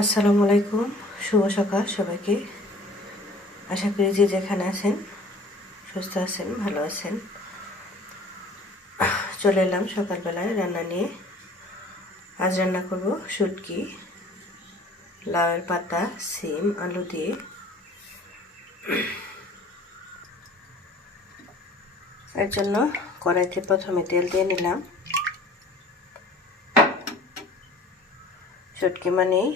আসসালামু আলাইকুম, শুভ সকাল সবাইকে। আশা করি যে যেখানে আছেন সুস্থ আছেন, ভালো আছেন। চলে এলাম সকালবেলায় রান্না নিয়ে। আজ রান্না করব শুটকি, লাউয়ের পাতা, সিম, আলু দিয়ে। এর জন্য কড়াইতে প্রথমে তেল দিয়ে নিলাম। শুটকি মানেই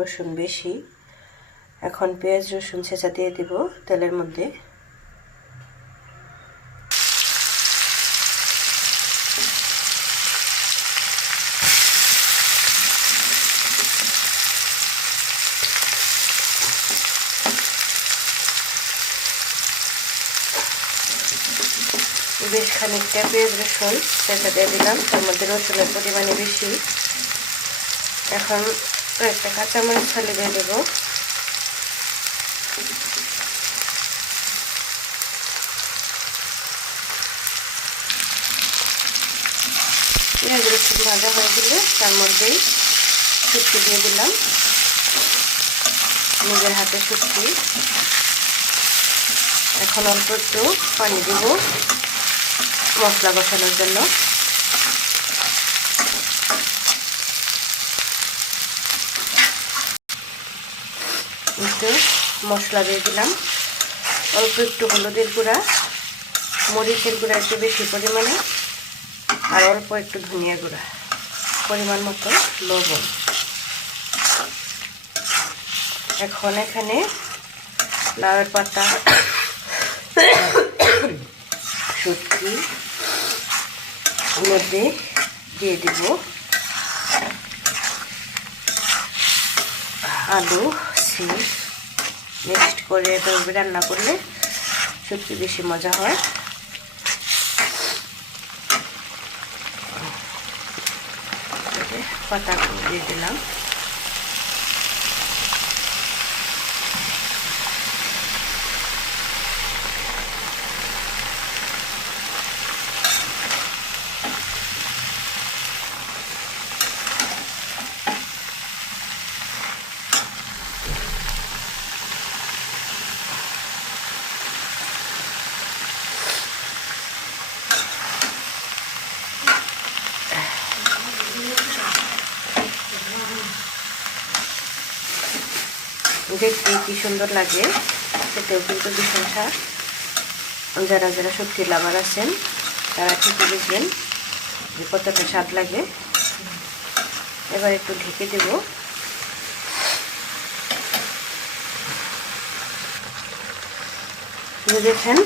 রসুন বেশি। এখন পেঁয়াজ রসুন ছেঁচা দিয়ে দিব তেলের মধ্যে। বেশ খানিকটা পেঁয়াজ রসুন ছেঁচা দিয়ে দিলাম, তার মধ্যে রসুনের পরিমাণে বেশি। এখন একটা কাঁচামরিচ ফালি দিয়ে দেব। পেঁয়াজ রসুন ভাজা হয়ে গেলে তার মধ্যেই শুটকি দিয়ে দিলাম, নিজের হাতে শুটকি। এখন অল্প একটু পানি দেব মশলা কষানোর জন্য। একটু মশলা দিয়ে দিলাম, অল্প একটু হলুদের গুঁড়া, মরিচের গুঁড়া একটু বেশি পরিমাণে, আর অল্প একটু ধনিয়া গুঁড়া, পরিমাণ মতো লবণ। এখন এখানে লাউয়ের পাতা, শুটকি মধ্যে দিয়ে দিব, আলু, সিম মিক্সড করে এভাবে রান্না করলে শুটকি বেশি মজা হয়। পাতা দিয়ে দিলাম। দেখতে কি সুন্দর লাগে, খেতেও কিন্তু ভীষণ স্বাদ। যারা যারা শুটকি লাভার আছেন তারা ঠিকই বুঝবেন যে কতটা স্বাদ লাগে। এবার একটু ঢেকে দেব। দেখেন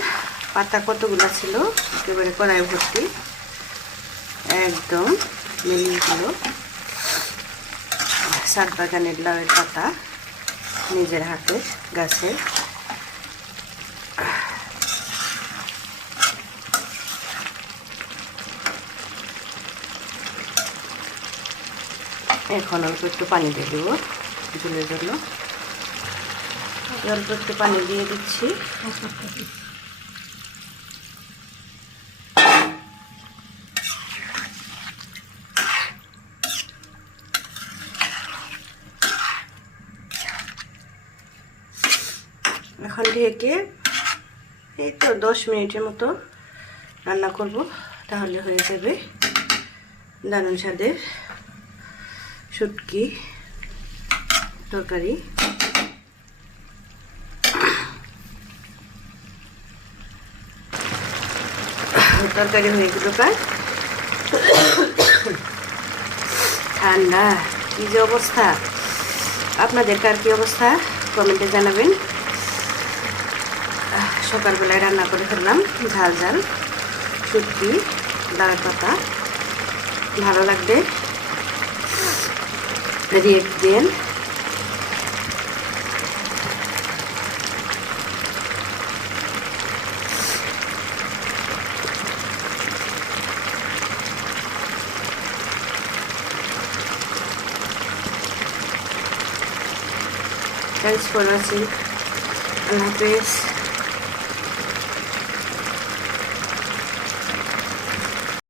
পাতা কতগুলো ছিল, একেবারে কড়াই ভর্তি, একদম মিলিয়ে গেল। সাত বাগানের লাউয়ের পাতা, নিজের হাতের গাছের। এখন অল্প একটু পানি দিয়ে দেব ঝোলের জন্য। অল্প একটু পানি দিয়ে দিচ্ছি। এখন ঢেকে এই তো 10 মিনিটের মতো রান্না করব, তাহলে হয়ে যাবে দারুণ স্বাদের শুটকি তরকারি। তরকারি হয়ে গেল প্রায়। ঠান্ডা, কি যে অবস্থা! আপনাদের কার কি অবস্থা কমেন্টে জানাবেন। সকালবেলায় রান্না করে ফেললাম ঝাল ঝাল শুটকি, লাউয়ের পাতা। ভালো লাগবে রিয়েক্ট দেন। Thanks for watching. Allah Hafiz.